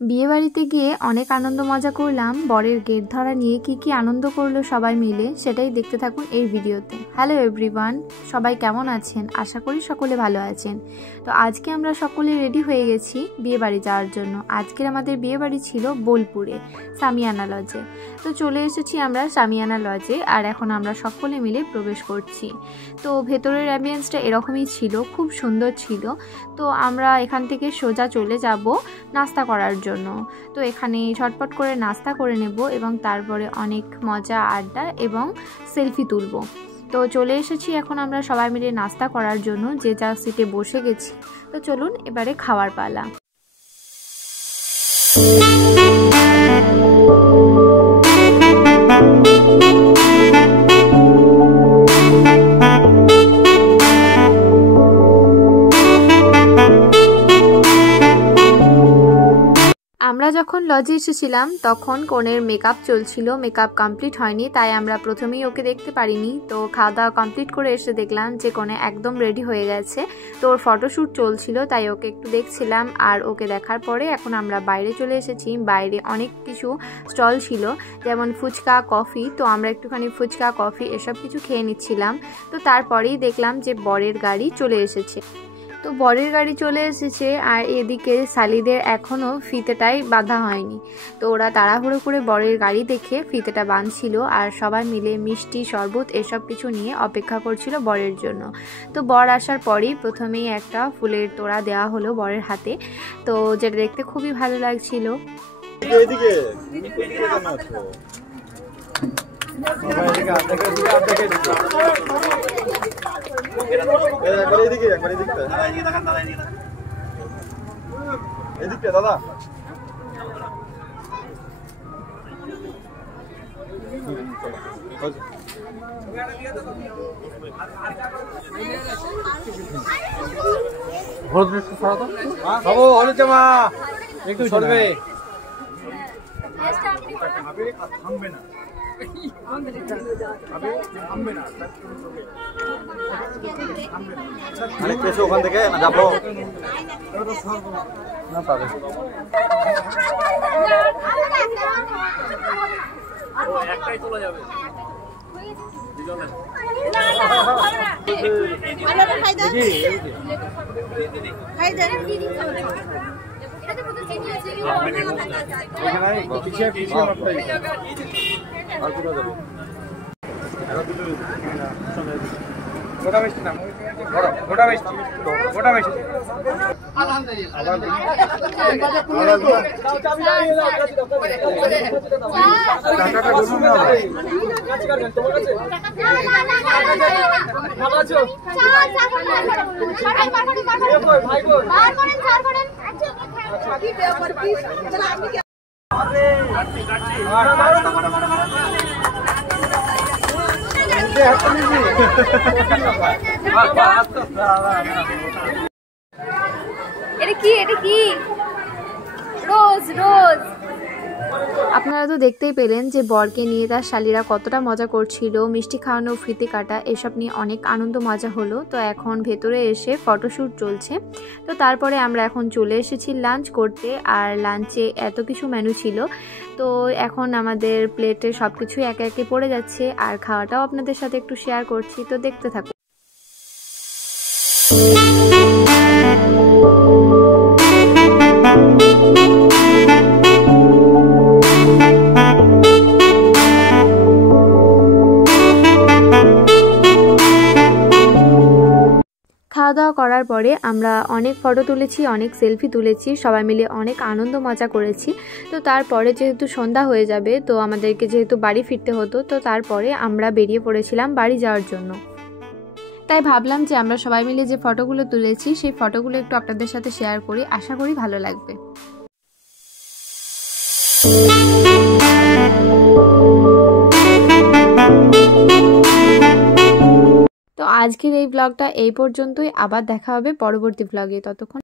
বিয়ে বাড়িতে গিয়ে অনেক আনন্দ মজা করলাম। বরের গেট ধরা নিয়ে কি আনন্দ করলো সবাই মিলে সেটাই দেখতে থাকুন এই ভিডিওতে। হ্যালো এভরিওয়ান, সবাই কেমন আছেন? আশা করি সকলে ভালো আছেন। তো আজকে আমরা সকলে রেডি হয়ে গেছি বিয়ে বাড়ি যাওয়ার জন্য। আজকের আমাদের বিয়ে বাড়ি ছিল বোলপুরে সামিয়ানা লজে। তো চলে এসেছি আমরা সামিয়ানা লজে, আর এখন আমরা সকলে মিলে প্রবেশ করছি। তো ভেতরের অ্যাম্বিয়েন্সটা এরকমই ছিল, খুব সুন্দর ছিল। তো আমরা এখান থেকে সোজা চলে যাব নাস্তা করার জন্য। তো এখানে ঝটপট করে নাস্তা করে নেব এবং তারপরে অনেক মজা আড্ডা এবং সেলফি তুলব। তো চলে এসেছি এখন আমরা সবাই মিলে নাস্তা করার জন্য, যে যা সিটে বসে গেছি। তো চলুন এবারে খাওয়ার পালা। আমরা যখন লজে এসেছিলাম তখন কনের মেকআপ চলছিল, মেকআপ কমপ্লিট হয়নি, তাই আমরা প্রথমেই ওকে দেখতে পারিনি। তো খাওয়া দাওয়া কমপ্লিট করে এসে দেখলাম যে কনে একদম রেডি হয়ে গেছে। তো ওর ফটোশ্যুট চলছিল, তাই ওকে একটু দেখছিলাম। আর ওকে দেখার পরে এখন আমরা বাইরে চলে এসেছি। বাইরে অনেক কিছু স্টল ছিল, যেমন ফুচকা, কফি। তো আমরা একটুখানি ফুচকা, কফি এসব কিছু খেয়ে নিচ্ছিলাম। তো তারপরেই দেখলাম যে বরের গাড়ি চলে এসেছে। তো বরের গাড়ি চলে এসেছে, আর এদিকে শালিদের এখনও ফিতেটাই বাঁধা হয়নি। তো ওরা তাড়াহুড়ো করে বরের গাড়ি দেখে ফিতেটা বাঁধছিল, আর সবাই মিলে মিষ্টি, শরবত এসব কিছু নিয়ে অপেক্ষা করছিল বরের জন্য। তো বর আসার পরেই প্রথমেই একটা ফুলের তোড়া দেওয়া হলো বরের হাতে, তো যেটা দেখতে খুবই ভালো লাগছিল। দাদা হলুদ জামা একটু চলবে, থামবে না ওখান থেকে যাবো না পাবে। একটাই তোলা যাবে। গোটা মিষ্টি না, গোটা মিষ্টি, গোটা মিষ্টি। এটা কি রোজ রোজ। আপনারা তো দেখতেই পেলেন যে বরকে নিয়ে তার শালীরা কতটা মজা করছিল। মিষ্টি খাওয়ানো, ফিতে কাটা এসব নিয়ে অনেক আনন্দ মজা হলো। তো এখন ভেতরে এসে ফটোশ্যুট চলছে। তো তারপরে আমরা এখন চলে এসেছি লাঞ্চ করতে, আর লাঞ্চে এত কিছু মেনু ছিল। তো এখন আমাদের প্লেটে সব কিছু একে একে পড়ে যাচ্ছে, আর খাওয়াটাও আপনাদের সাথে একটু শেয়ার করছি, তো দেখতে থাকুন। খাওয়া দাওয়া করার পরে আমরা অনেক ফটো তুলেছি, অনেক সেলফি তুলেছি, সবাই মিলে অনেক আনন্দ মজা করেছি। তো তারপরে যেহেতু সন্ধ্যা হয়ে যাবে, তো আমাদেরকে যেহেতু বাড়ি ফিরতে হতো, তো তারপরে আমরা বেরিয়ে পড়েছিলাম বাড়ি যাওয়ার জন্য। তাই ভাবলাম যে আমরা সবাই মিলে যে ফটোগুলো তুলেছি সেই ফটোগুলো একটু আপনাদের সাথে শেয়ার করি, আশা করি ভালো লাগবে। তো আজকের এই ব্লগটা এই পর্যন্তই, আবার দেখা হবে পরবর্তী ব্লগে। ততক্ষণ